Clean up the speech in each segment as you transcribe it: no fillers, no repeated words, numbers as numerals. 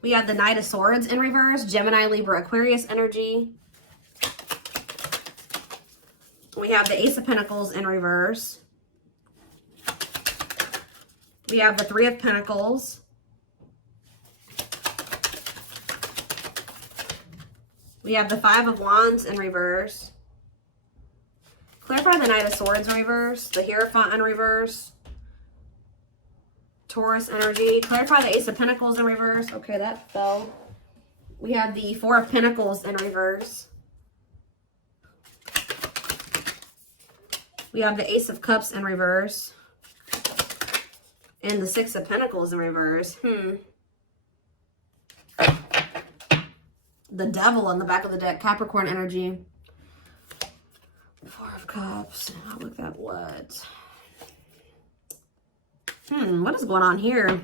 We have the Knight of Swords in reverse, Gemini, Libra, Aquarius energy. We have the Ace of Pentacles in reverse. We have the Three of Pentacles. We have the Five of Wands in reverse. Clarify the Knight of Swords in reverse, the Hierophant in reverse. Taurus energy. Clarify the Ace of Pentacles in reverse. Okay, that fell. We have the Four of Pentacles in reverse. We have the Ace of Cups in reverse. And the Six of Pentacles in reverse. The Devil on the back of the deck. Capricorn energy. Four of Cups. Oh, look at what? What is going on here?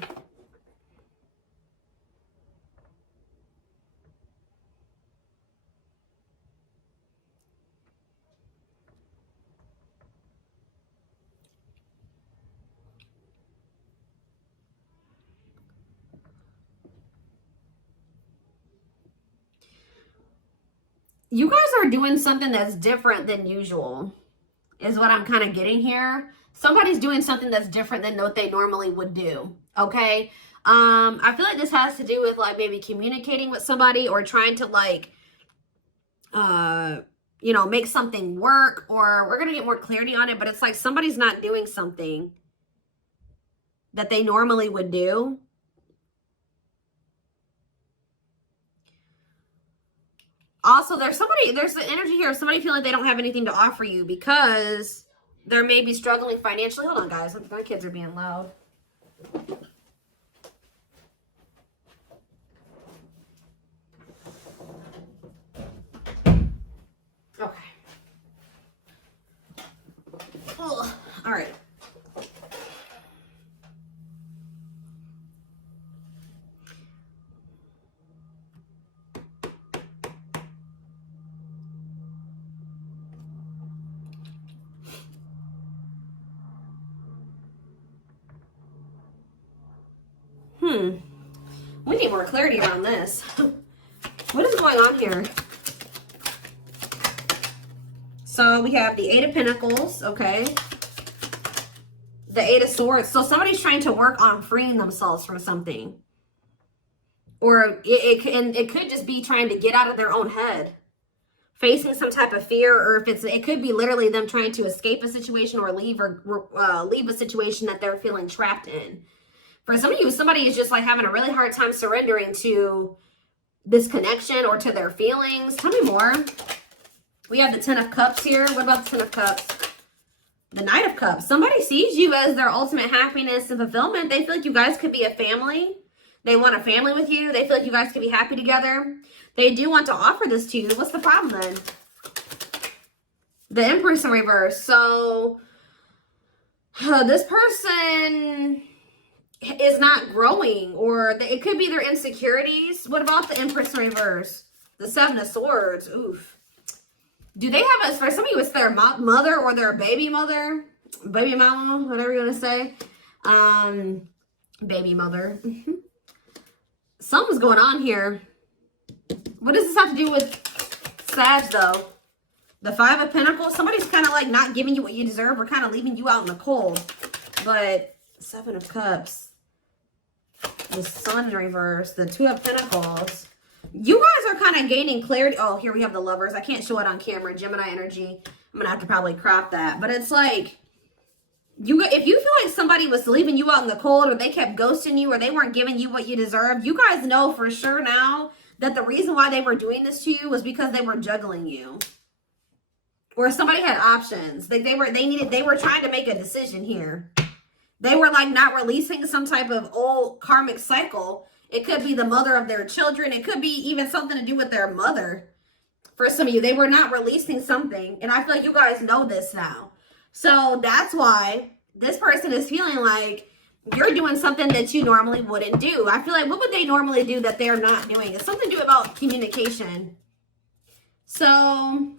You guys are doing something that's different than usual, is what I'm kind of getting here. Somebody's doing something that's different than what they normally would do, okay? I feel like this has to do with, like, maybe communicating with somebody or trying to, like, you know, make something work, or we're going to get more clarity on it, but it's like somebody's not doing something that they normally would do. Also, there's the energy here of somebody feeling like they don't have anything to offer you because they may be struggling financially. Hold on, guys. My kids are being loud. Okay. Ugh. All right. We need more clarity around this. What is going on here? So we have the Eight of Pentacles, okay? The Eight of Swords. So somebody's trying to work on freeing themselves from something. Or it could just be trying to get out of their own head. Facing some type of fear, or if it could be literally them trying to escape a situation or leave a situation that they're feeling trapped in. For some of you, somebody is just like having a really hard time surrendering to this connection or to their feelings. Tell me more. We have the Ten of Cups here. What about the Ten of Cups? The Knight of Cups. Somebody sees you as their ultimate happiness and fulfillment. They feel like you guys could be a family. They want a family with you. They feel like you guys could be happy together. They do want to offer this to you. What's the problem then? The Empress in reverse. So this person is not growing, or it could be their insecurities. What about the Empress in reverse? The Seven of Swords. Oof. Do they have for some of you, it's their mother or their baby mother, baby mama, whatever you want to say. Baby mother. Something's going on here. What does this have to do with Sag, though? The Five of Pentacles. Somebody's kind of like not giving you what you deserve, or kind of leaving you out in the cold. But Seven of Cups. The Sun in reverse. The Two of Pentacles. You guys are kind of gaining clarity. Oh, here we have the Lovers. I can't show it on camera. Gemini energy. I'm going to have to probably crop that. But it's like, if you feel like somebody was leaving you out in the cold, or they kept ghosting you, or they weren't giving you what you deserve, you guys know for sure now that the reason why they were doing this to you was because they were juggling you. Or somebody had options. Like they were trying to make a decision here. They were like not releasing some type of old karmic cycle. It could be the mother of their children. It could be even something to do with their mother. For some of you, they were not releasing something. And I feel like you guys know this now. So that's why this person is feeling like you're doing something that you normally wouldn't do. I feel like, what would they normally do that they're not doing? It's something to do about communication. So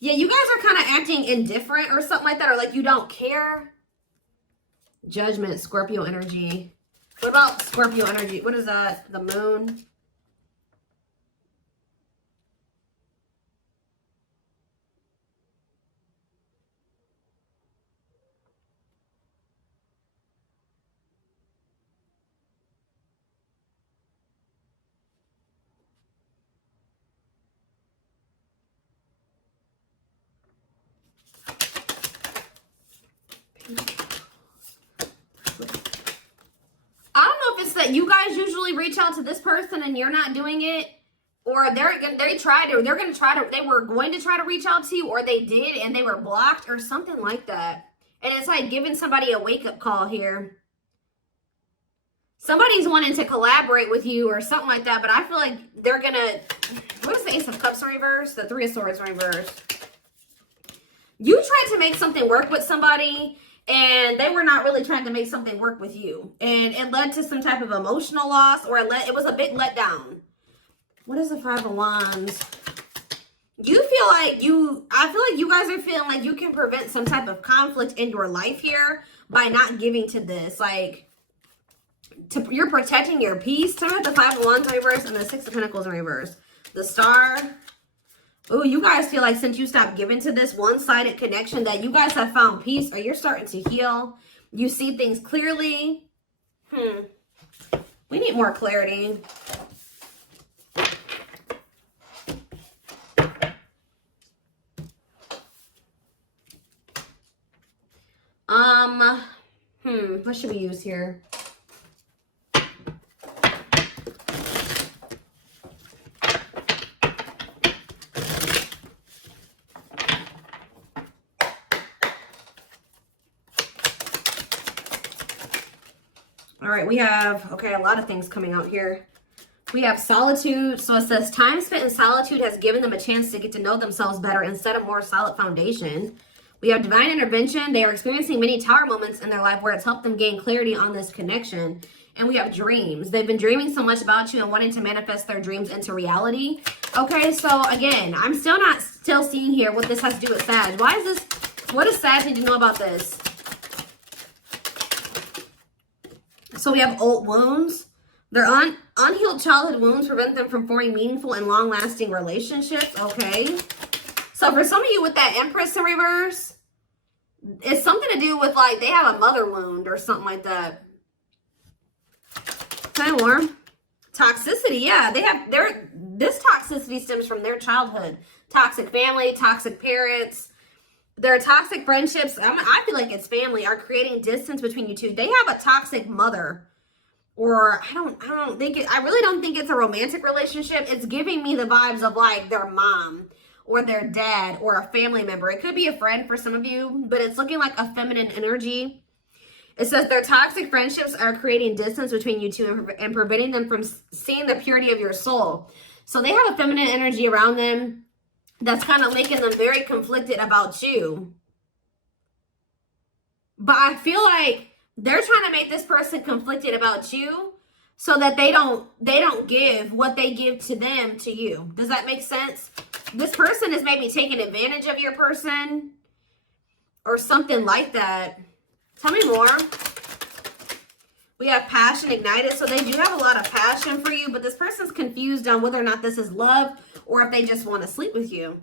yeah, you guys are kind of acting indifferent or something like that, or like you don't care. Judgment, Scorpio energy. What about Scorpio energy? What is that? The moon. I don't know if it's that you guys usually reach out to this person and you're not doing it, or they were going to try to reach out to you, or they did and they were blocked or something like that. And it's like giving somebody a wake-up call here. Somebody's wanting to collaborate with you or something like that, but I feel like they're going to... What is the Ace of Cups in reverse? The Three of Swords in reverse. You tried to make something work with somebody, and they were not really trying to make something work with you. And it led to some type of emotional loss, or it was a big letdown. What is the Five of Wands? I feel like you guys are feeling like you can prevent some type of conflict in your life here by not giving to this. Like, you're protecting your peace. Tell me about the Five of Wands in reverse and the Six of Pentacles in reverse. The Star. Oh, you guys feel like since you stopped giving to this one-sided connection that you guys have found peace, or you're starting to heal. You see things clearly. We need more clarity. What should we use here? All right, we have, okay, a lot of things coming out here. We have solitude. So it says, time spent in solitude has given them a chance to get to know themselves better and set a more solid foundation. We have divine intervention. They are experiencing many tower moments in their life where it's helped them gain clarity on this connection. And we have dreams. They've been dreaming so much about you and wanting to manifest their dreams into reality. Okay, so again, I'm still seeing here what this has to do with Sag. Why is this, what does Sag need to know about this? So we have old wounds. Their unhealed childhood wounds prevent them from forming meaningful and long-lasting relationships. Okay. So for some of you with that Empress in reverse, it's something to do with like they have a mother wound or something like that. Kind of warm. Toxicity, yeah. This toxicity stems from their childhood. Toxic family, toxic parents. Their toxic friendships, I feel like it's family, are creating distance between you two. They have a toxic mother. Or I really don't think it's a romantic relationship. It's giving me the vibes of like their mom or their dad or a family member. It could be a friend for some of you, but it's looking like a feminine energy. It says their toxic friendships are creating distance between you two and preventing them from seeing the purity of your soul. So they have a feminine energy around them that's kind of making them very conflicted about you. But I feel like they're trying to make this person conflicted about you so that they don't give what they give to them to you. Does that make sense? This person is maybe taking advantage of your person or something like that. Tell me more. We have passion ignited. So they do have a lot of passion for you, but this person's confused on whether or not this is love or if they just want to sleep with you.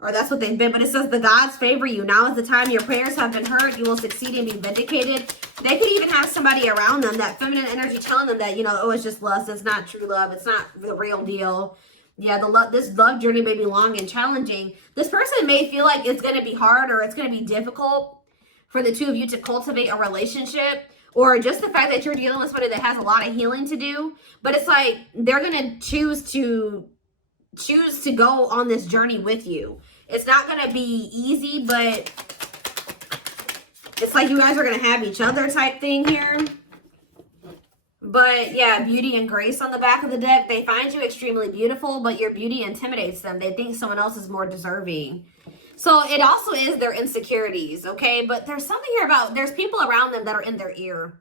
Or that's what they've been. But it says the gods favor you. Now is the time your prayers have been heard. You will succeed and be vindicated. They could even have somebody around them, that feminine energy telling them that, you know, oh, it's just lust. It's not true love. It's not the real deal. Yeah, this love journey may be long and challenging. This person may feel like it's going to be hard or it's going to be difficult for the two of you to cultivate a relationship. Or just the fact that you're dealing with somebody that has a lot of healing to do. But it's like they're going to choose to go on this journey with you. It's not going to be easy, but it's like you guys are going to have each other type thing here. But yeah, beauty and grace on the back of the deck. They find you extremely beautiful, but your beauty intimidates them. They think someone else is more deserving. So it also is their insecurities, okay? But there's something here about, there's people around them that are in their ear.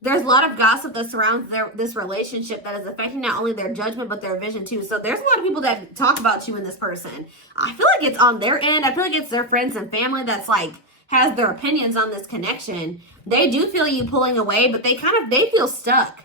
There's a lot of gossip that surrounds this relationship that is affecting not only their judgment, but their vision too. So there's a lot of people that talk about you and this person. I feel like it's on their end. I feel like it's their friends and family that's like has their opinions on this connection. They do feel you pulling away, but they feel stuck.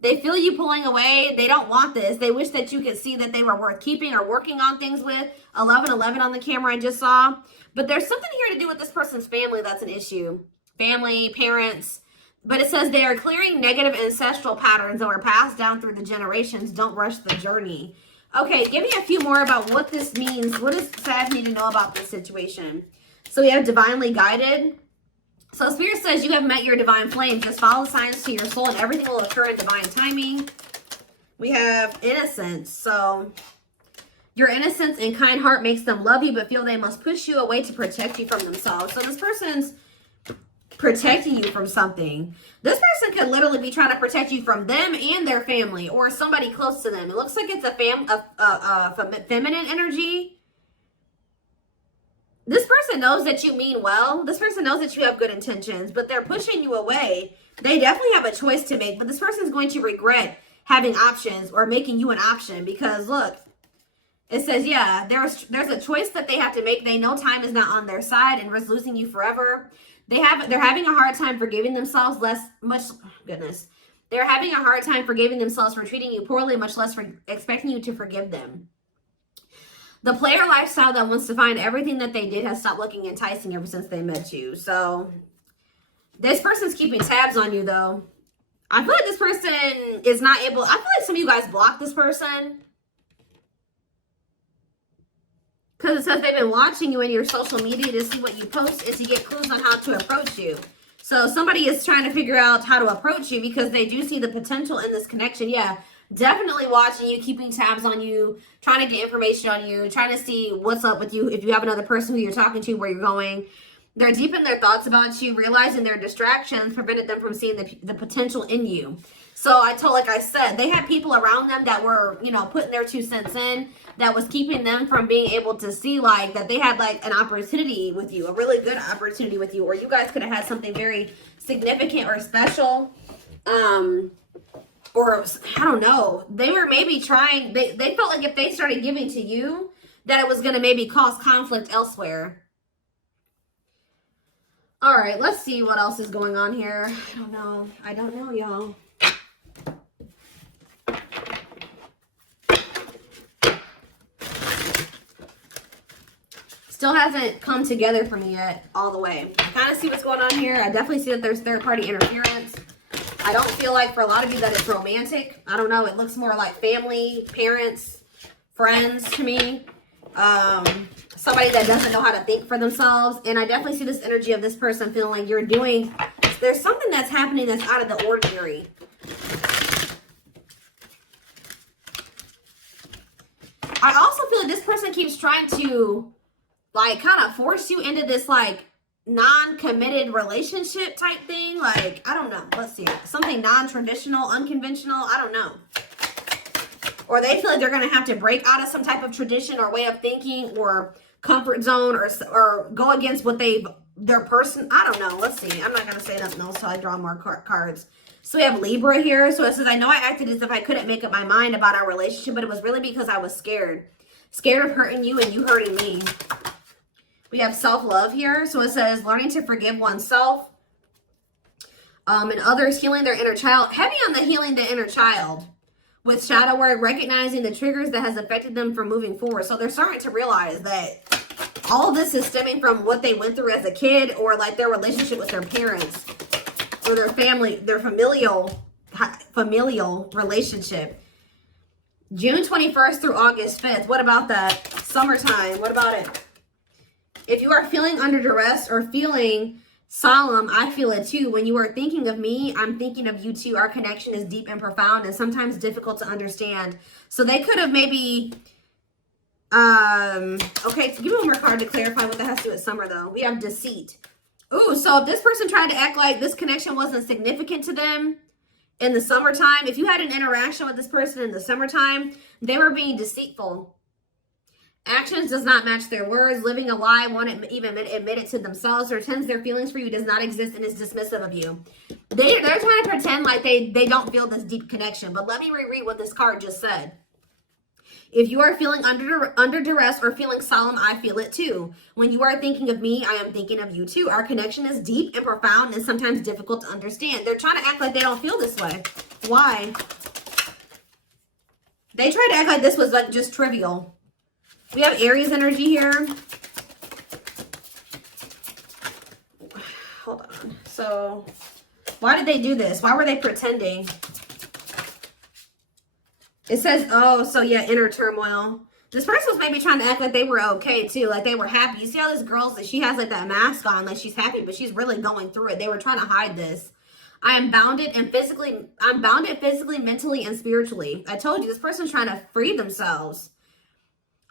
They feel you pulling away. They don't want this. They wish that you could see that they were worth keeping or working on things with. 1111 on the camera I just saw. But there's something here to do with this person's family that's an issue. Family, parents. But it says they are clearing negative ancestral patterns that were passed down through the generations. Don't rush the journey. Okay, give me a few more about what this means. What does Sag need to know about this situation? So we have divinely guided. So Spirit says you have met your divine flame. Just follow the signs to your soul and everything will occur in divine timing. We have innocence. So your innocence and kind heart makes them love you but feel they must push you away to protect you from themselves. So this person's protecting you from something. This person could literally be trying to protect you from them and their family or somebody close to them. It looks like it's a feminine energy. This person knows that you mean well. This person knows that you have good intentions, but they're pushing you away. They definitely have a choice to make, but this person's going to regret having options or making you an option because look, it says, yeah, there's a choice that they have to make. They know time is not on their side and risk losing you forever. They're having a hard time forgiving themselves, They're having a hard time forgiving themselves for treating you poorly, much less for expecting you to forgive them. The player lifestyle that wants to find everything that they did has stopped looking enticing ever since they met you. So this person's keeping tabs on you though. I feel like this person is not able, I feel like some of you guys blocked this person. Because it says they've been watching you in your social media to see what you post and to get clues on how to approach you. So somebody is trying to figure out how to approach you because they do see the potential in this connection. Yeah, definitely watching you, keeping tabs on you, trying to get information on you, trying to see what's up with you. If you have another person who you're talking to, where you're going. They're deep in their thoughts about you, realizing their distractions prevented them from seeing the potential in you. So like I said, they had people around them that were, putting their 2 cents in, that was keeping them from being able to see like that they had like an opportunity with you, a really good opportunity with you, or you guys could have had something very significant or special. Or I don't know, they were maybe trying, they felt like if they started giving to you, that it was going to maybe cause conflict elsewhere. All right, let's see what else is going on here. I don't know, y'all. Still hasn't come together for me yet all the way. I kind of see what's going on here. I definitely see that there's third-party interference. I don't feel like for a lot of you that it's romantic. I don't know. It looks more like family, parents, friends to me. Somebody that doesn't know how to think for themselves. And I definitely see this energy of this person feeling like there's something that's happening that's out of the ordinary. I also feel like this person keeps trying to like kind of force you into this like non-committed relationship type thing. Like, I don't know. Let's see. Something non-traditional, unconventional. I don't know. Or they feel like they're going to have to break out of some type of tradition or way of thinking or comfort zone or go against what their person. I don't know. Let's see. I'm not going to say nothing else until I draw more cards. So we have Libra here. So it says, I know I acted as if I couldn't make up my mind about our relationship, but it was really because I was scared. Scared of hurting you and you hurting me. We have self-love here. So it says learning to forgive oneself and others, healing their inner child. Heavy on the healing the inner child. With shadow work, recognizing the triggers that has affected them from moving forward. So they're starting to realize that all of this is stemming from what they went through as a kid or like their relationship with their parents or their family, their familial relationship. June 21st through August 5th. What about that? Summertime. What about it? If you are feeling under duress or feeling solemn, I feel it too. When you are thinking of me, I'm thinking of you too. Our connection is deep and profound and sometimes difficult to understand. So they could have maybe, okay, give me one more card to clarify what that has to do with summer though. We have deceit. Ooh, so if this person tried to act like this connection wasn't significant to them in the summertime, if you had an interaction with this person in the summertime, they were being deceitful. Actions does not match their words. Living a lie, won't even admit it to themselves, or pretends their feelings for you does not exist and is dismissive of you. They're trying to pretend like they don't feel this deep connection. But let me reread what this card just said. If you are feeling under duress or feeling solemn, I feel it too. When you are thinking of me, I am thinking of you too. Our connection is deep and profound and sometimes difficult to understand. They're trying to act like they don't feel this way. Why? They tried to act like this was like just trivial. We have Aries energy here. Hold on. So, why did they do this? Why were they pretending? It says, oh, so yeah, inner turmoil. This person was maybe trying to act like they were okay too, like they were happy. You see how this girl, that she has like that mask on, like she's happy, but she's really going through it. They were trying to hide this. I'm bounded physically, mentally, and spiritually. I told you, this person's trying to free themselves.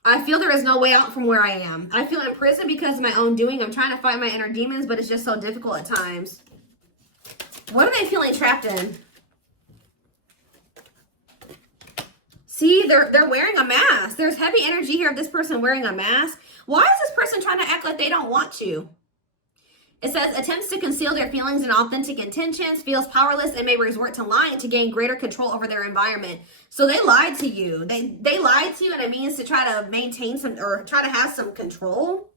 I feel there is no way out from where I am. I feel in prison because of my own doing. I'm trying to fight my inner demons, but it's just so difficult at times. What are they feeling trapped in? See, they're wearing a mask. There's heavy energy here of this person wearing a mask. Why is this person trying to act like they don't want you? It says, attempts to conceal their feelings and authentic intentions, feels powerless, and may resort to lying to gain greater control over their environment. So they lied to you. They lied to you, and it means to try to maintain some, or try to have some control.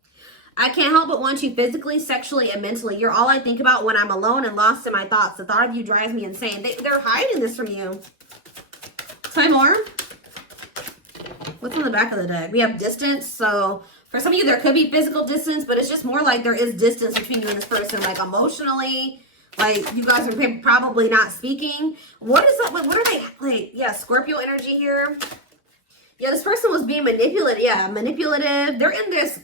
I can't help but want you physically, sexually, and mentally. You're all I think about when I'm alone and lost in my thoughts. The thought of you drives me insane. They're hiding this from you. Try more. What's on the back of the deck? We have distance. So for some of you, there could be physical distance, but it's just more like there is distance between you and this person, like emotionally. Like you guys are probably not speaking. What is that? What are they like? Yeah, Scorpio energy here. Yeah, this person was being manipulative. Yeah, manipulative. They're in this,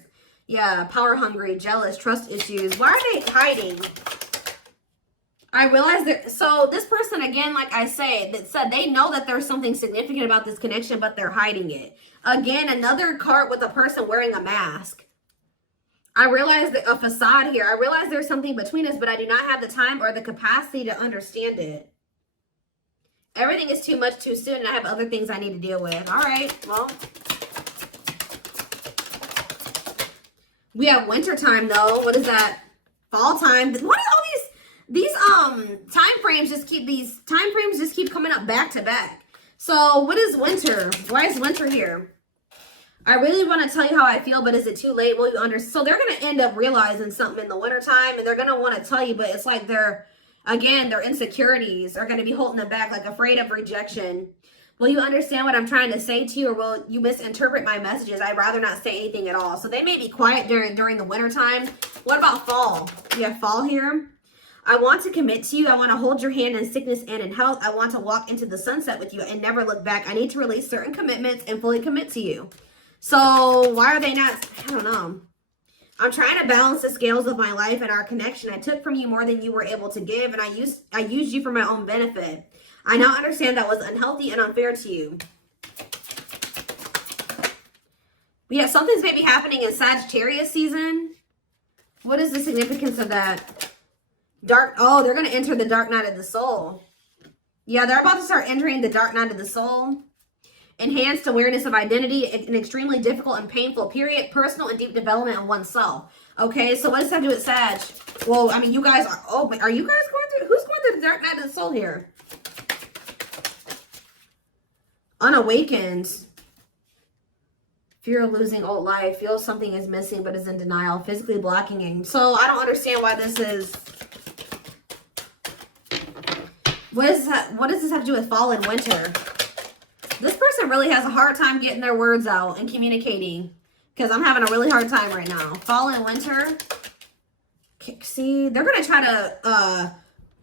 yeah, power hungry, jealous, trust issues. Why are they hiding? I realize that, so this person, again, like I say, that said they know that there's something significant about this connection, but they're hiding it. Again, another card with a person wearing a mask. I realize that a facade here. I realize there's something between us, but I do not have the time or the capacity to understand it. Everything is too much too soon, and I have other things I need to deal with. All right, well. We have winter time, though. What is that? Fall time. What are all these time frames just keep coming up back to back. So what is winter? Why is winter here? I really want to tell you how I feel, but is it too late? Will you understand? So they're going to end up realizing something in the wintertime, and they're going to want to tell you, but it's like their insecurities are going to be holding them back, like afraid of rejection. Will you understand what I'm trying to say to you, or will you misinterpret my messages? I'd rather not say anything at all. So they may be quiet during the wintertime. What about fall? We have fall here. I want to commit to you. I want to hold your hand in sickness and in health. I want to walk into the sunset with you and never look back. I need to release certain commitments and fully commit to you. So why are they not? I don't know. I'm trying to balance the scales of my life and our connection. I took from you more than you were able to give, and I used you for my own benefit. I now understand that was unhealthy and unfair to you. We have something's maybe happening in Sagittarius season. What is the significance of that? They're going to enter the dark night of the soul. Yeah, they're about to start entering the dark night of the soul. Enhanced awareness of identity, an extremely difficult and painful period, personal and deep development of oneself. Okay, so what does that do with Sag? Well, I mean, you guys are, are you guys going through, who's going through the dark night of the soul here? Unawakened. Fear of losing old life, feels something is missing but is in denial, physically blocking it. So I don't understand why this is. What does this have to do with fall and winter? This person really has a hard time getting their words out and communicating, because I'm having a really hard time right now. Fall and winter. See, they're going to try to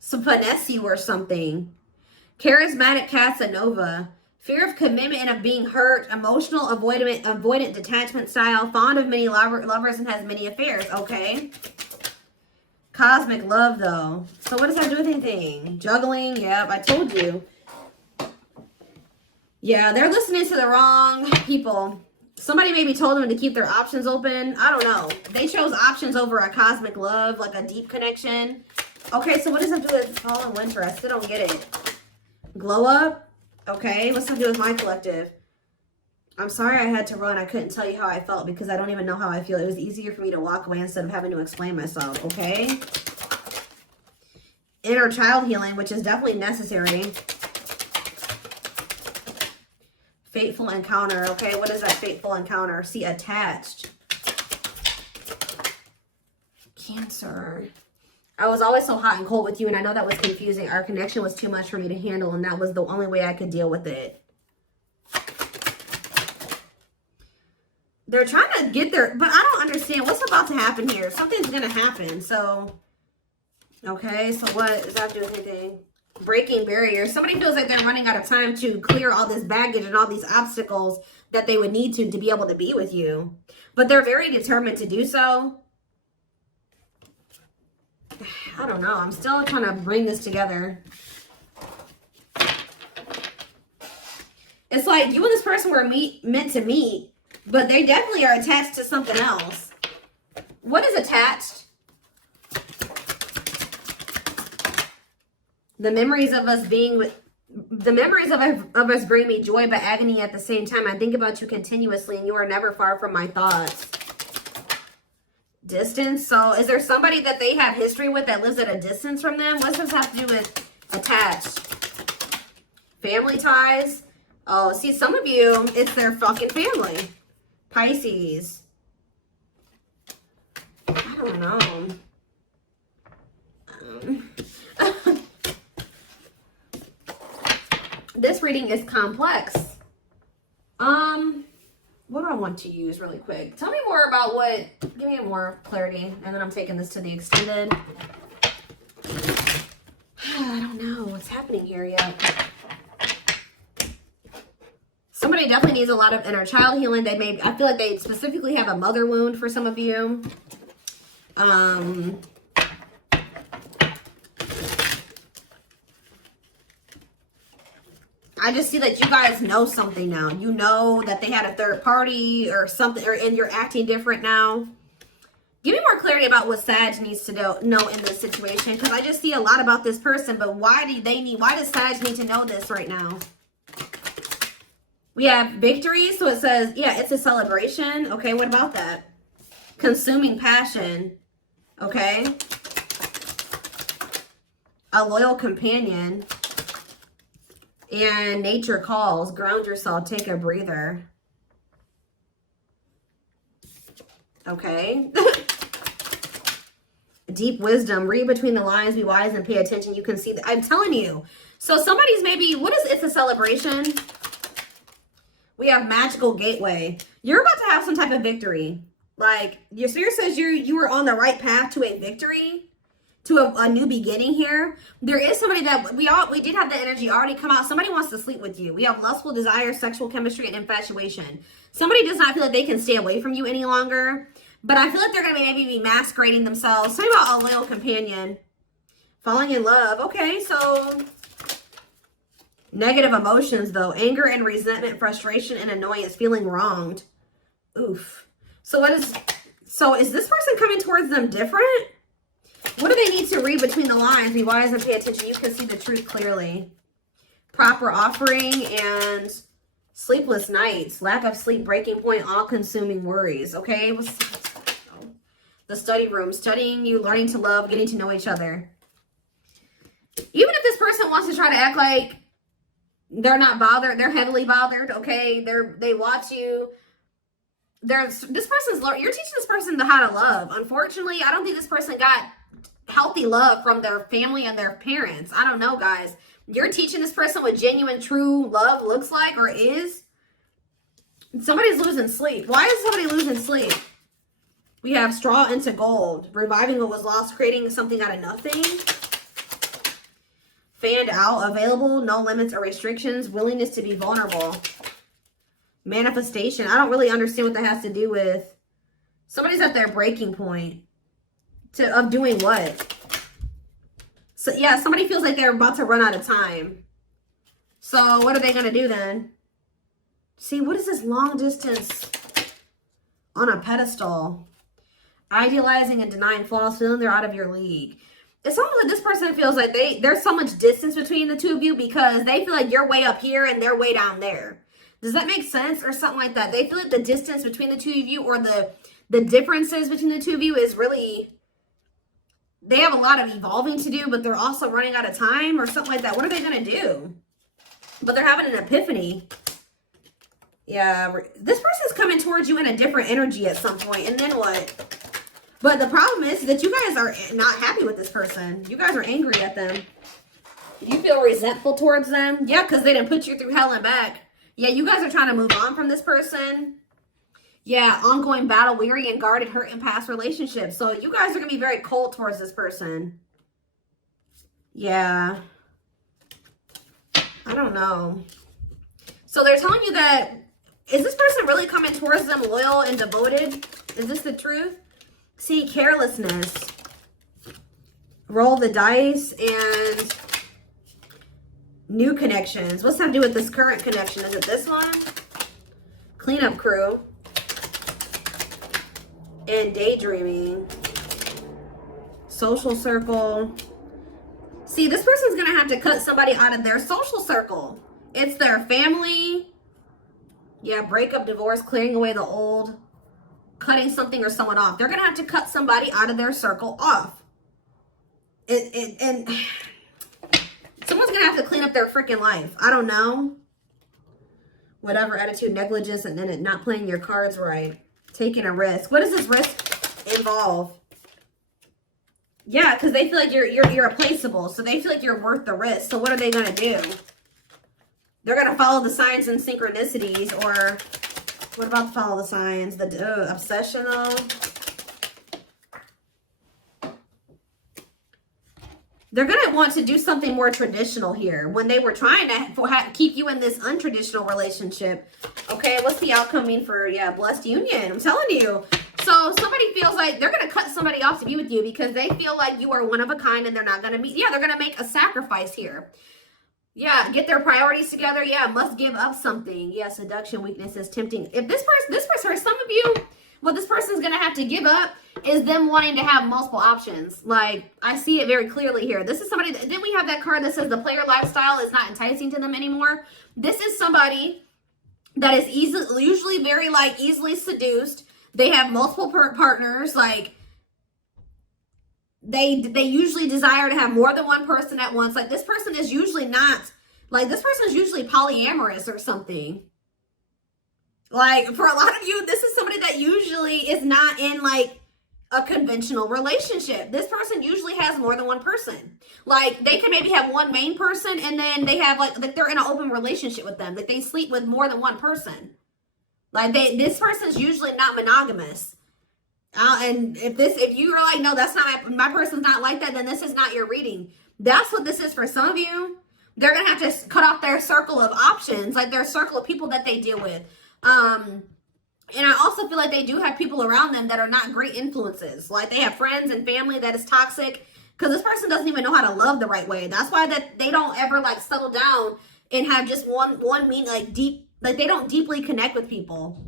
finesse you or something. Charismatic Casanova. Fear of commitment and of being hurt. Emotional avoidant detachment style. Fond of many lovers and has many affairs. Okay. Cosmic love, though. So what does that do with anything? Juggling. Yep, I told you. Yeah, they're listening to the wrong people. Somebody maybe told them to keep their options open. I don't know. They chose options over a cosmic love, like a deep connection. Okay, so what does that do with fall and winter? I still don't get it. Glow up. Okay, what's that do with my collective? I'm sorry I had to run. I couldn't tell you how I felt because I don't even know how I feel. It was easier for me to walk away instead of having to explain myself, okay? Inner child healing, which is definitely necessary. Fateful encounter. Okay, what is that fateful encounter? See, attached. Cancer. I was always so hot and cold with you, and I know that was confusing. Our connection was too much for me to handle, and that was the only way I could deal with it. They're trying to get there, but I don't understand what's about to happen here. Something's going to happen. So, okay, so what is that doing anything? Breaking barriers. Somebody feels like they're running out of time to clear all this baggage and all these obstacles that they would need to be able to be with you. But they're very determined to do so. I don't know. I'm still trying to bring this together. It's like you and this person were meant to meet, but they definitely are attached to something else. What is attached? The memories of us being with, the memories of us bring me joy but agony at the same time. I think about you continuously and you are never far from my thoughts. Distance. So is there somebody that they have history with that lives at a distance from them? What does this have to do with attached? Family ties. Oh, see, some of you, it's their fucking family. Pisces. I don't know. This reading is complex. What do I want to use really quick? Tell me more about what, give me more clarity, and then I'm taking this to the extended. I don't know what's happening here yet. Somebody definitely needs a lot of inner child healing. They may, I feel like they specifically have a mother wound for some of you. I just see that you guys know something now. You know that they had a third party or something, and you're acting different now. Give me more clarity about what Sag needs to know in this situation, because I just see a lot about this person, but why does Sag need to know this right now? We have victory, so it says, yeah, it's a celebration. Okay, what about that? Consuming passion. Okay. A loyal companion. And nature calls. Ground yourself. Take a breather. Okay. Deep wisdom. Read between the lines. Be wise and pay attention. You can see that. I'm telling you. So somebody's maybe, what is it's a celebration? We have magical gateway. You're about to have some type of victory. Like, your spirit says you were on the right path to a victory. To a new beginning here. There is somebody that we did have the energy already come out. Somebody wants to sleep with you. We have lustful desire, sexual chemistry, and infatuation. Somebody does not feel like they can stay away from you any longer. But I feel like they're going to maybe be masquerading themselves. Something about a loyal companion. Falling in love. Okay, so negative emotions though. Anger and resentment, frustration and annoyance, feeling wronged. Oof. So is this person coming towards them different? What do they need to read between the lines? Be wise and pay attention. You can see the truth clearly. Proper offering and sleepless nights. Lack of sleep, breaking point, all-consuming worries. Okay? The study room. Studying you, learning to love, getting to know each other. Even if this person wants to try to act like they're not bothered, they're heavily bothered, okay? They watch you. You're teaching this person how to love. Unfortunately, I don't think this person got healthy love from their family and their parents. I don't know, guys. You're teaching this person what genuine, true love looks like or is. Somebody's losing sleep. Why is somebody losing sleep? We have straw into gold. Reviving what was lost, creating something out of nothing. Fanned out, available, no limits or restrictions. Willingness to be vulnerable. Manifestation. I don't really understand what that has to do with. Somebody's at their breaking point. Of doing what? So yeah, somebody feels like they're about to run out of time. So what are they going to do then? See, what is this long distance on a pedestal? Idealizing and denying flaws, feeling they're out of your league. It's almost like this person feels like there's so much distance between the two of you because they feel like you're way up here and they're way down there. Does that make sense? Or something like that. They feel like the distance between the two of you or the differences between the two of you is really... They have a lot of evolving to do, but they're also running out of time or something like that. What are they going to do? But they're having an epiphany. Yeah, this person's coming towards you in a different energy at some point, and then what? But the problem is that you guys are not happy with this person. You guys are angry at them. You feel resentful towards them. Yeah, because they didn't put you through hell and back. Yeah, you guys are trying to move on from this person. Yeah, ongoing battle, weary, and guarded, hurt in past relationships. So you guys are going to be very cold towards this person. Yeah. I don't know. So they're telling you that, is this person really coming towards them loyal and devoted? Is this the truth? See, carelessness. Roll the dice and new connections. What's that to do with this current connection? Is it this one? Cleanup crew. And daydreaming. Social circle. See, this person's going to have to cut somebody out of their social circle. It's their family. Yeah, breakup, divorce, clearing away the old, cutting something or someone off. They're going to have to cut somebody out of their circle off. And someone's going to have to clean up their freaking life. I don't know. Whatever attitude, negligence, and then it not playing your cards right. Taking a risk. What does this risk involve? Yeah, because they feel like you're irreplaceable. So they feel like you're worth the risk. So what are they going to do? They're going to follow the signs and synchronicities. Or what about follow the signs? The obsessional. They're going to want to do something more traditional here. When they were trying to keep you in this untraditional relationship. Okay, what's the outcome mean for, yeah, blessed union? I'm telling you. So somebody feels like they're going to cut somebody off to be with you because they feel like you are one of a kind and they're not going to meet. Yeah, they're going to make a sacrifice here. Yeah, get their priorities together. Yeah, must give up something. Yeah, seduction, weaknesses, tempting. If this person, some of you, what this person's going to have to give up is them wanting to have multiple options. Like, I see it very clearly here. This is somebody, then we have that card that says the player lifestyle is not enticing to them anymore. This is somebody that is usually very, like, easily seduced. They have multiple partners. Like, they usually desire to have more than one person at once. Like, this person is usually not, like, this person is usually polyamorous or something. Like, for a lot of you, this is somebody that usually is not in, like, a conventional relationship. This person usually has more than one person. Like, they can maybe have one main person and then they have, like they're in an open relationship with them. Like, they sleep with more than one person. Like, this person's usually not monogamous. And if you are like, no, that's not, my person's not like that, then this is not your reading. That's what this is for some of you. They're going to have to cut off their circle of options, like their circle of people that they deal with. And I also feel like they do have people around them that are not great influences. Like, they have friends and family that is toxic because this person doesn't even know how to love the right way. That's why that they don't ever, like, settle down and have just one mean, like, deep, like, they don't deeply connect with people.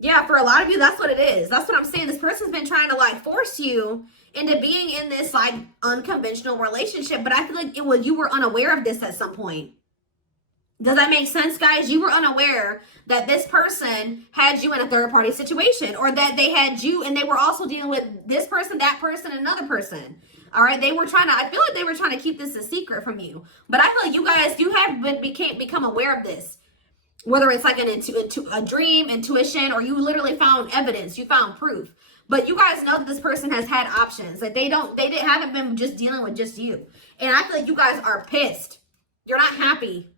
Yeah, for a lot of you, that's what it is. That's what I'm saying. This person's been trying to, like, force you into being in this, like, unconventional relationship. But I feel like you were unaware of this at some point. Does that make sense, guys? You were unaware that this person had you in a third-party situation, or that they had you and they were also dealing with this person, that person, another person. All right, they were trying to, I feel like they were trying to keep this a secret from you. But I feel like you guys, you have become aware of this. Whether it's like a dream, intuition, or you literally found evidence, you found proof. But you guys know that this person has had options. Like, haven't been just dealing with just you. And I feel like you guys are pissed. You're not happy.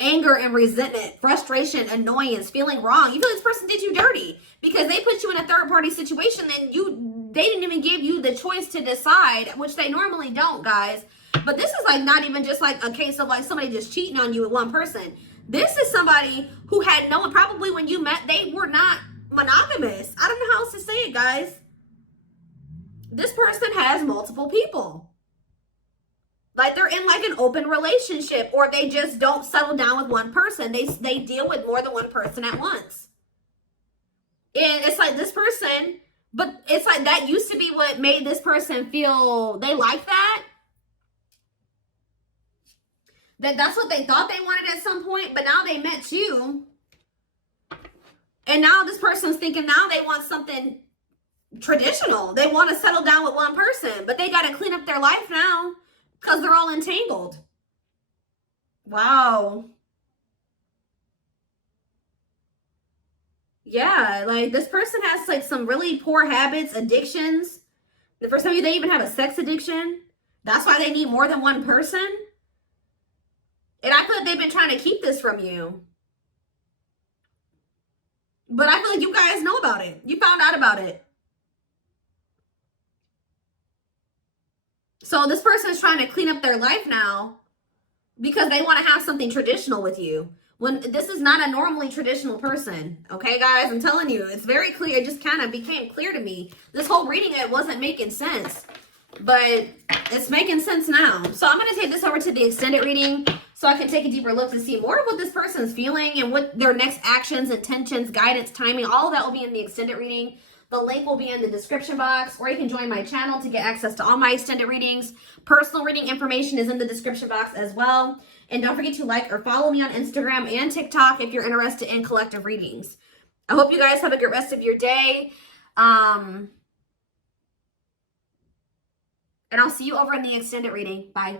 Anger and resentment, frustration, annoyance, feeling wrong. You feel like this person did you dirty because they put you in a third-party situation and they didn't even give you the choice to decide, which they normally don't, guys. But this is like not even just like a case of like somebody just cheating on you with one person. This is somebody who had no one, probably when you met, they were not monogamous. I don't know how else to say it, guys. This person has multiple people. Like, they're in like an open relationship, or they just don't settle down with one person. They deal with more than one person at once. And it's like this person, but it's like that used to be what made this person feel they like that. That's what they thought they wanted at some point, but now they met you. And now this person's thinking now they want something traditional. They want to settle down with one person, but they got to clean up their life now because they're all entangled. Wow. Yeah, like this person has like some really poor habits, addictions. For some of you, they even have a sex addiction. That's why they need more than one person. And I feel like they've been trying to keep this from you. But I feel like you guys know about it. You found out about it. So this person is trying to clean up their life now because they want to have something traditional with you. When this is not a normally traditional person. Okay, guys, I'm telling you, it's very clear. It just kind of became clear to me. This whole reading, it wasn't making sense. But it's making sense now. So I'm going to take this over to the extended reading so I can take a deeper look to see more of what this person's feeling and what their next actions, intentions, guidance, timing, all of that will be in the extended reading. The link will be in the description box, or you can join my channel to get access to all my extended readings. Personal reading information is in the description box as well. And don't forget to like or follow me on Instagram and TikTok if you're interested in collective readings. I hope you guys have a good rest of your day. And I'll see you over in the extended reading. Bye.